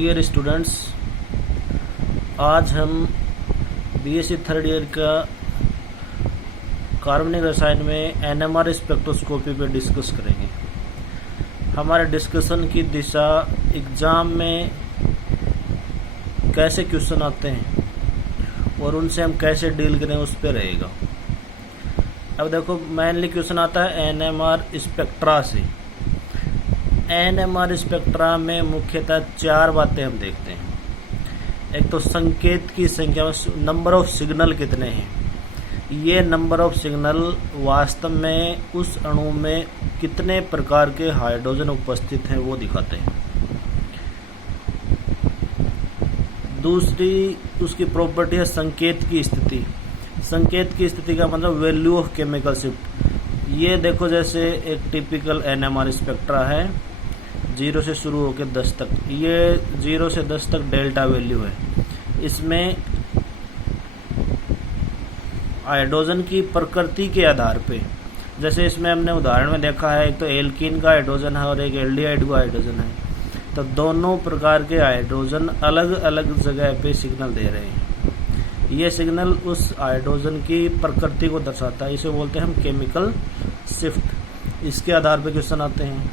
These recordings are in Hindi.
डियर स्टूडेंट्स, आज हम बीएससी थर्ड ईयर का कार्बनिक रसायन में एनएमआर स्पेक्ट्रोस्कोपी पे डिस्कस करेंगे। हमारे डिस्कशन की दिशा एग्ज़ाम में कैसे क्वेश्चन आते हैं और उनसे हम कैसे डील करें उस पर रहेगा। अब देखो, मेनली क्वेश्चन आता है एनएमआर स्पेक्ट्रा से। एनएमआर स्पेक्ट्रा में मुख्यतः चार बातें हम देखते हैं। एक तो संकेत की संख्या, नंबर ऑफ सिग्नल कितने हैं। ये नंबर ऑफ सिग्नल वास्तव में उस अणु में कितने प्रकार के हाइड्रोजन उपस्थित हैं वो दिखाते हैं। दूसरी उसकी प्रॉपर्टी है संकेत की स्थिति। संकेत की स्थिति का मतलब वैल्यू ऑफ केमिकल शिफ्ट। ये देखो, जैसे एक टिपिकल एनएमआर स्पेक्ट्रा है, 0 से शुरू होकर 10 तक। ये 0 से 10 तक डेल्टा वैल्यू है। इसमें हाइड्रोजन की प्रकृति के आधार पे, जैसे इसमें हमने उदाहरण में देखा है, एक तो एल्कीन का हाइड्रोजन है और एक एल्डिहाइड का हाइड्रोजन है। तो दोनों प्रकार के हाइड्रोजन अलग अलग जगह पे सिग्नल दे रहे हैं। ये सिग्नल उस हाइड्रोजन की प्रकृति को दर्शाता है। इसे बोलते हैं हम केमिकल शिफ्ट। इसके आधार पे क्वेश्चन आते हैं।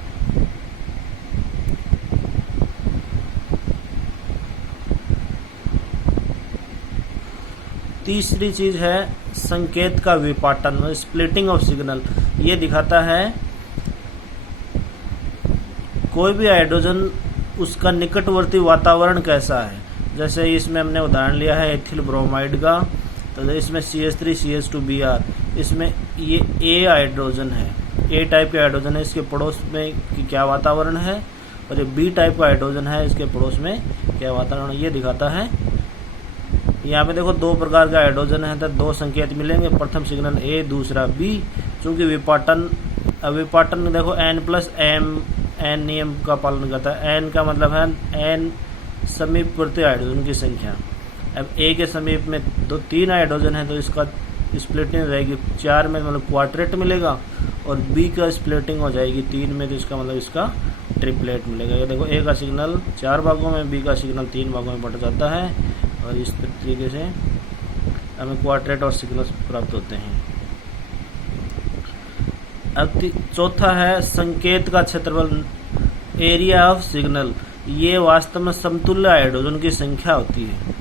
तीसरी चीज है संकेत का विपाटन, स्प्लिटिंग ऑफ सिग्नल। ये दिखाता है कोई भी हाइड्रोजन, उसका निकटवर्ती वातावरण कैसा है। जैसे इसमें हमने उदाहरण लिया है एथिल ब्रोमाइड का, तो इसमें CH3CH2Br, इसमें ये A हाइड्रोजन है, A टाइप के हाइड्रोजन है। इसके पड़ोस में क्या वातावरण है, और ये B टाइप का हाइड्रोजन है, इसके पड़ोस में क्या वातावरण है, ये दिखाता है। यहाँ पे देखो, दो प्रकार का हाइड्रोजन है तो दो संकेत मिलेंगे, प्रथम सिग्नल A, दूसरा B। चूंकि विपाटन देखो N+M नियम का पालन करता है। N का मतलब है N समीपवर्ती हाइड्रोजन की संख्या। अब A के समीप में 3 हाइड्रोजन है तो इसका स्प्लिटिंग रहेगी 4 में, मतलब क्वार्टेट मिलेगा, और B का स्प्लिटिंग हो जाएगी 3 में, तो इसका मतलब इसका ट्रिपलेट मिलेगा। ये देखो, A का सिग्नल 4 भागों में, B का सिग्नल 3 भागों में बट जाता है, और इस तरीके से हमें क्वार्टेट और सिग्नल प्राप्त होते हैं। अब चौथा है संकेत का क्षेत्रफल, एरिया ऑफ सिग्नल। ये वास्तव में समतुल्य हाइड्रोजन की संख्या होती है।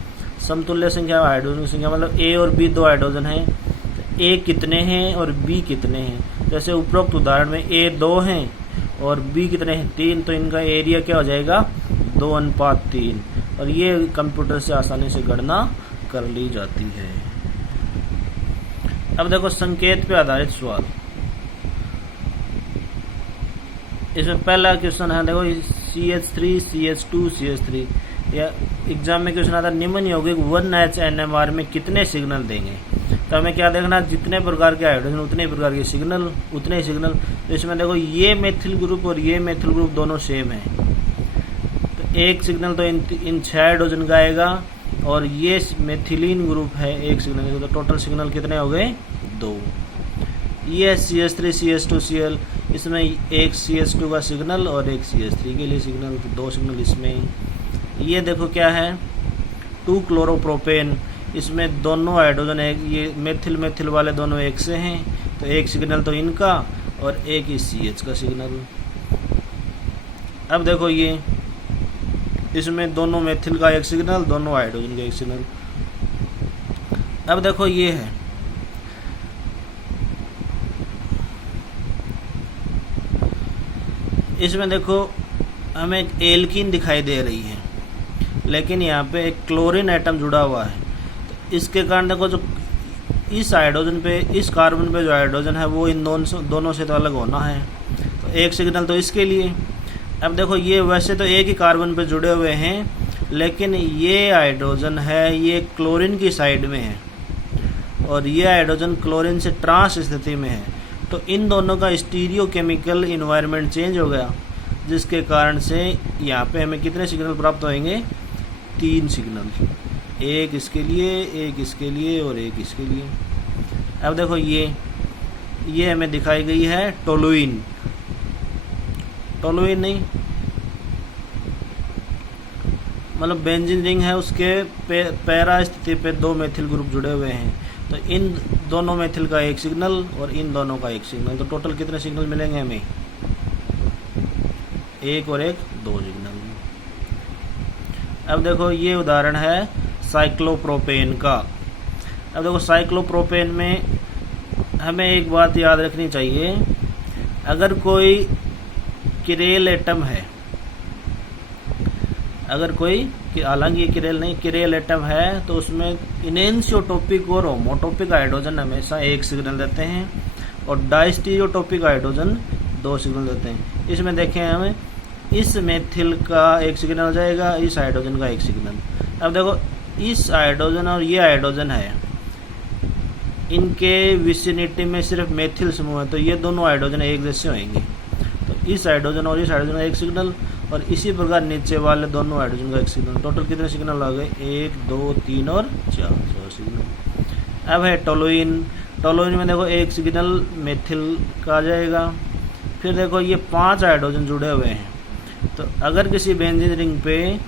समतुल्य संख्या हाइड्रोजन की संख्या मतलब A और B दो हाइड्रोजन हैं, तो A कितने हैं और B कितने हैं। जैसे उपरोक्त उदाहरण में A 2 हैं और B कितने हैं, 3, तो इनका एरिया क्या हो जाएगा, 2:3। और ये कंप्यूटर से आसानी से गणना कर ली जाती है। अब देखो, संकेत पे आधारित सवाल। इसमें पहला क्वेश्चन है, देखो CH3 CH2 CH3। या एग्जाम में क्वेश्चन आता है निम्न यौगिक 1H NMR में कितने सिग्नल देंगे। तो हमें क्या देखना, जितने प्रकार के हाइड्रोजन उतने प्रकार के सिग्नल, उतने सिग्नल। तो इसमें देखो, ये मेथिल ग्रुप और ये मेथिल ग्रुप दोनों सेम है, तो एक सिग्नल तो इन 6 हाइड्रोजन का आएगा, और ये मेथिलीन ग्रुप है, एक सिग्नल, तो टोटल सिग्नल कितने हो गए, 2। ये CH3 CH2 Cl, इसमें एक CH2 का सिग्नल और एक CH3 के लिए सिग्नल, तो 2 सिग्नल इसमें। ये देखो क्या है, 2 क्लोरोप्रोपेन, इसमें दोनों हाइड्रोजन एक, ये मेथिल मेथिल वाले दोनों एक से हैं, तो एक सिग्नल तो इनका और एक ही CH का सिग्नल। अब देखो, ये इसमें दोनों मेथिल का एक सिग्नल, दोनों हाइड्रोजन का एक सिग्नल। अब देखो, ये है इसमें देखो, हमें एक एल्कीन दिखाई दे रही है, लेकिन यहाँ पे एक क्लोरीन एटम जुड़ा हुआ है। तो इसके कारण देखो, जो इस हाइड्रोजन पे, इस कार्बन पे जो हाइड्रोजन है वो इन दोनों से तो अलग होना है, तो एक सिग्नल तो इसके लिए। अब देखो, ये वैसे तो एक ही कार्बन पे जुड़े हुए हैं, लेकिन ये हाइड्रोजन है, ये क्लोरीन की साइड में है, और ये हाइड्रोजन क्लोरीन से ट्रांस स्थिति में है। तो इन दोनों का स्टीरियो केमिकल इन्वायरमेंट चेंज हो गया, जिसके कारण से यहाँ पे हमें कितने सिग्नल प्राप्त होंगे, 3 सिग्नल, एक इसके लिए, एक इसके लिए और एक इसके लिए। अब देखो, ये हमें दिखाई गई है टोलुइन, टोलुइन नहीं, मतलब बेंजीन रिंग है उसके पैरा स्थिति पे 2 मेथिल ग्रुप जुड़े हुए हैं, तो इन दोनों मेथिल का एक सिग्नल और इन दोनों का एक सिग्नल, तो टोटल कितने सिग्नल मिलेंगे हमें? 1 और 1 2 सिग्नल। अब देखो ये उदाहरण है साइक्लोप्रोपेन का। अब देखो साइक्लोप्रोपेन में हमें एक बात याद रखनी चाहिए, अगर कोई किरेल एटम है, अगर कोई, हालांकि ये किरेल नहीं, किरेल एटम है, तो उसमें इनेंशियोटोपिक और होमोटोपिक हाइड्रोजन हमेशा एक सिग्नल देते हैं और डाइस्टीरियोटोपिक हाइड्रोजन 2 सिग्नल देते हैं। इसमें देखें हमें इस मेथिल का एक सिग्नल हो जाएगा, इस हाइड्रोजन का एक सिग्नल। अब देखो इस हाइड्रोजन और ये हाइड्रोजन है, इनके विसिनिटी में सिर्फ मेथिल समूह है, तो ये दोनों हाइड्रोजन एक जैसे होंगे, तो इस हाइड्रोजन और इस हाइड्रोजन का एक सिग्नल और इसी प्रकार नीचे वाले दोनों हाइड्रोजन का एक सिग्नल। टोटल कितने सिग्नल आ गए? 1 2 3 और 4 सिग्नल। अब है टोलुइन। टोलुइन में देखो एक सिग्नल मेथिल का आ जाएगा। फिर देखो ये 5 हाइड्रोजन जुड़े हुए हैं, तो अगर किसी बेंजीन रिंग पे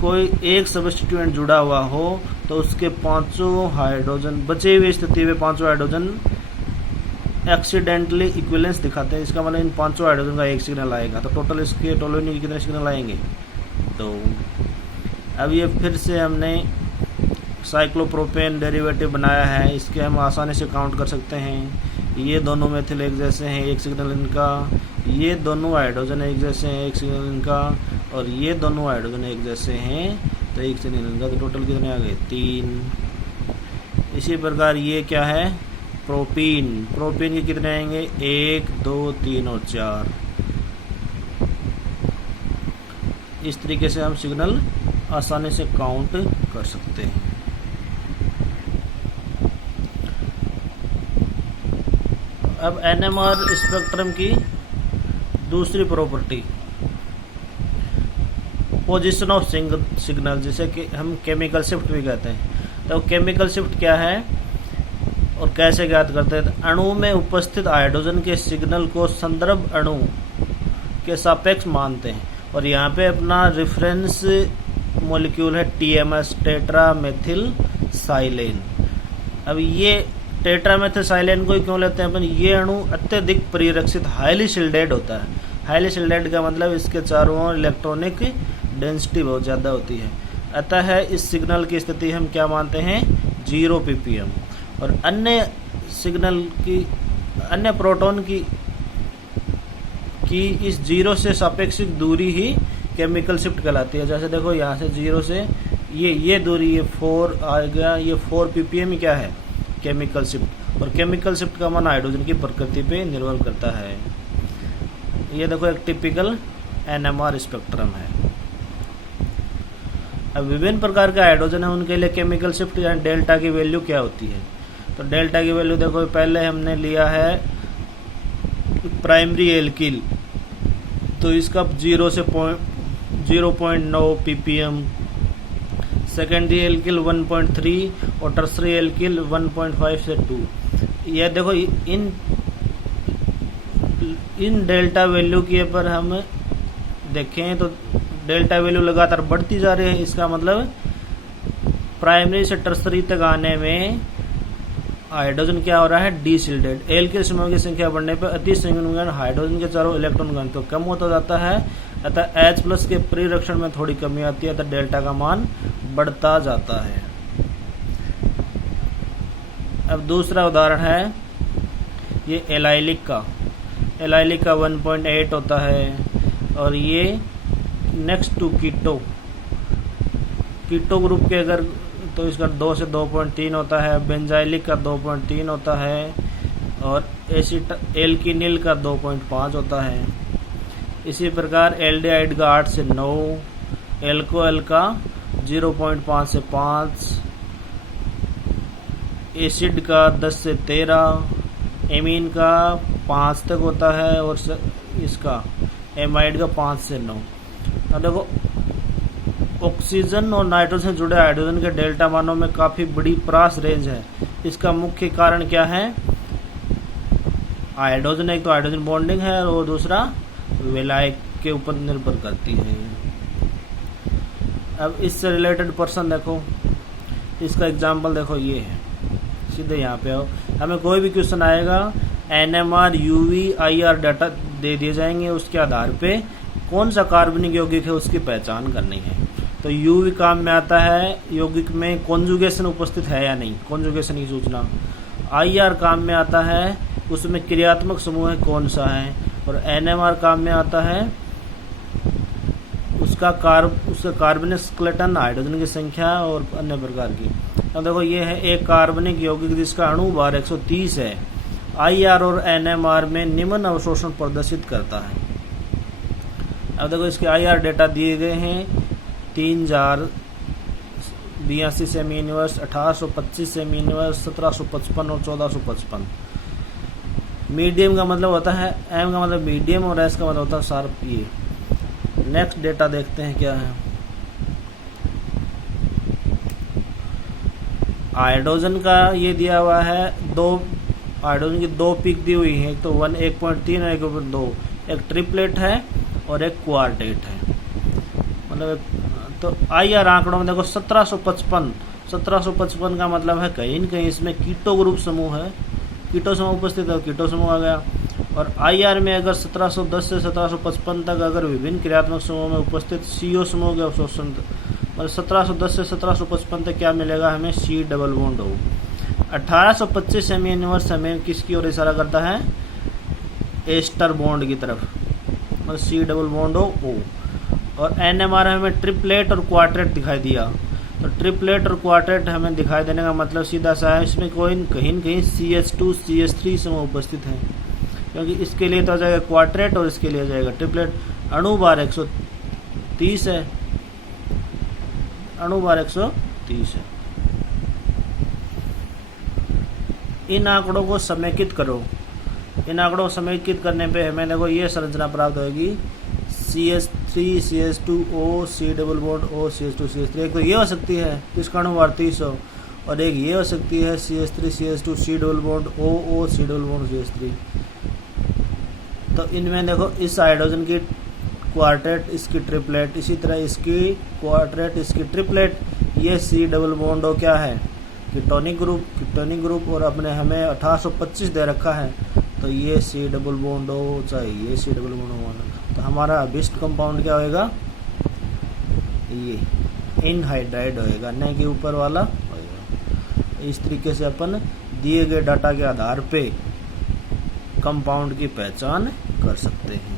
कोई एक सब्स्टिट्यूएंट जुड़ा हुआ हो तो उसके 5 हाइड्रोजन बचे हुए स्थिति में 5 हाइड्रोजन एक्सीडेंटली इक्विवेलेंस दिखाते हैं। इसका मतलब इन 5 हाइड्रोजन का एक सिग्नल आएगा, तो टोटल इसके टोलुइन के कितने सिग्नल आएंगे? तो अब ये फिर से हमने साइक्लोप्रोपेन डेरिवेटिव बनाया है, इसके हम आसानी से काउंट कर सकते हैं। ये दोनों मेथिल एक जैसे हैं, एक सिग्नल इनका, ये दोनों हाइड्रोजन एक जैसे हैं, एक सिग्नल इनका, और ये दोनों हाइड्रोजन एक जैसे हैं, तो एक सिग्नल इनका, तो टोटल कितने आ गए? 3। इसी प्रकार ये क्या है? प्रोपीन। प्रोपीन के कितने आएंगे? 1 2 3 और 4। इस तरीके से हम सिग्नल आसानी से काउंट कर सकते हैं। अब एनएमआर स्पेक्ट्रम की दूसरी प्रॉपर्टी, पोजीशन ऑफ सिग्नल, जिसे कि हम केमिकल शिफ्ट भी कहते हैं। तो केमिकल शिफ्ट क्या है और कैसे ज्ञात करते हैं? तो अणु में उपस्थित हाइड्रोजन के सिग्नल को संदर्भ अणु के सापेक्ष मानते हैं, और यहाँ पे अपना रेफरेंस मॉलिक्यूल है TMS, टेट्रा मेथिल साइलेन। अब ये टेट्रा मेथिल साइलेन को ही क्यों लेते हैं अपन? ये अणु अत्यधिक परिरक्षित, हाईली शिल्डेड होता है। हाईली शिल्डेड का मतलब इसके चारों ओर इलेक्ट्रॉनिक डेंसिटी बहुत ज़्यादा होती है, अतः इस सिग्नल की स्थिति हम क्या मानते हैं? 0 ppm। और अन्य सिग्नल की, अन्य प्रोटॉन की इस 0 से सापेक्षिक दूरी ही केमिकल शिफ्ट कहलाती है। जैसे देखो यहाँ से 0 से ये दूरी, ये 4 आ गया, ये 4 ppm ही क्या है? Chemical shift. और केमिकल शिफ्ट का मान हाइड्रोजन की प्रकृति पे निर्भर करता है। ये देखो एक टिपिकल एनएमआर स्पेक्ट्रम है। अब विभिन्न प्रकार के हाइड्रोजन है, उनके लिए केमिकल शिफ्ट या डेल्टा की वैल्यू क्या होती है? तो डेल्टा की वैल्यू देखो, पहले हमने लिया है प्राइमरी एल्किल, तो इसका 0 से 0.9 ppm, सेकेंडरी एल्किल 1.3 और टर्सरी एल्किल 1.5 से 2। यह देखो इन डेल्टा वैल्यू के पर हम देखें तो डेल्टा वैल्यू लगातार बढ़ती जा रही है। इसका मतलब प्राइमरी से टर्सरी तक आने में हाइड्रोजन क्या हो रहा है? डीसिल्डेड। एल्किल समूह की संख्या बढ़ने पर अति संयुग्मन हाइड्रोजन के चारों इलेक्ट्रॉन घनत्व कम होता जाता है, अतः H+ के परिरक्षण में थोड़ी कमी आती है, अतः डेल्टा का मान बढ़ता जाता है। अब दूसरा उदाहरण है ये एलाइलिक का। एलाइलिक का 1.8 होता है, और ये नेक्स्ट टू कीटो ग्रुप के अगर, तो इसका 2 से 2.3 होता है। बेंजाइलिक का 2.3 होता है, और एल्किनिल का 2.5 होता है। इसी प्रकार एल्डिहाइड का 8 से 9, एल्कोहल का 0.5 से 5, एसिड का 10 से 13, एमीन का 5 तक होता है, और इसका एमाइड का 5 से 9। अब देखो ऑक्सीजन और नाइट्रोजन से जुड़े हाइड्रोजन के डेल्टा मानों में काफ़ी बड़ी प्रास रेंज है। इसका मुख्य कारण क्या है? हाइड्रोजन, एक तो हाइड्रोजन बॉन्डिंग है और दूसरा विलायक के ऊपर निर्भर करती है। अब इससे रिलेटेड पर्सन देखो, इसका एग्जाम्पल देखो ये है, सीधे यहाँ पे आओ। हमें कोई भी क्वेश्चन आएगा, NMR, UV, IR डाटा दे दिए जाएंगे, उसके आधार पे कौन सा कार्बनिक यौगिक है उसकी पहचान करनी है। तो UV काम में आता है यौगिक में कॉन्जुगेशन उपस्थित है या नहीं, कॉन्जुगेशन की सूचना। IR काम में आता है उसमें क्रियात्मक समूह कौन सा है, और NMR काम में आता है उसका कार्बनिक स्केलेटन, हाइड्रोजन की संख्या और अन्य प्रकार की। अब देखो ये है एक कार्बनिक यौगिक जिसका अणु भार 130 है, IR और NMR में निम्न अवशोषण प्रदर्शित करता है। अब देखो इसके IR डेटा दिए गए हैं, 3082 सेमी इनवर्स, 1825 सेमी इनवर्स, 1755 और 1455। मीडियम का मतलब होता है, M का मतलब मीडियम और S का मतलब होता है शार्प। ये नेक्स्ट डेटा देखते हैं क्या है। हाइड्रोजन का ये दिया हुआ है, हाइड्रोजन की 2 पीक दी हुई है, एक तो 1.3 और 1.2, एक ट्रिपलेट है और एक क्वार्टेट है। मतलब तो IR आंकड़ों में देखो 1755 का मतलब है कहीं न कहीं इसमें कीटो ग्रुप समूह है, कीटो समूह उपस्थित है, कीटो समूह आ गया। और IR में अगर 1710 से 1755 तक अगर विभिन्न क्रियात्मक समूहों में उपस्थित CO समूह के अवशोषण, मतलब 1710 से 1755 तक क्या मिलेगा हमें, C double bond O। 1825 semi inverse हमें किसकी ओर इशारा करता है, एस्टर बॉन्ड की तरफ, मतलब C डबल बॉन्ड O। और NMR हमें ट्रिपलेट और क्वार्टेट दिखाई दिया, तो ट्रिपलेट और क्वार्टेट हमें दिखाई देने का मतलब सीधा सा है, इसमें कोई कहीं न कहीं CH2 CH3 समूह उपस्थित है, क्योंकि इसके लिए तो आ जाएगा क्वार्टेट और इसके लिए आ जाएगा ट्रिपलेट। अणु भार 130 है, अणु भार 130 है। इन आंकड़ों को समेकित करो, इन आंकड़ों को समेकित करने पे हमें देखो ये संरचना प्राप्त होगी, CH3 CH2O C double bond O CH2 CH3। एक तो ये हो सकती है जिसका अणु भार 30 हो, और एक ये हो सकती है CH3 CH2 C double bond O C double bond CH3। तो इनमें देखो इस हाइड्रोजन की क्वार्टेट, इसकी ट्रिपलेट, इसी तरह इसकी क्वार्टेट, इसकी ट्रिपलेट, ये C डबल बॉन्ड O क्या है, कीटोनिक ग्रुप, और अपने हमें 1825 दे रखा है, तो ये C डबल बॉन्ड O चाहिए, C डबल बॉन्ड O। तो हमारा अभिष्ट कंपाउंड क्या होएगा, ये इनहाइड्राइड होएगा, न कि ऊपर वाला होएगा। इस तरीके से अपन दिए गए डाटा के आधार पे कंपाउंड की पहचान कर सकते हैं।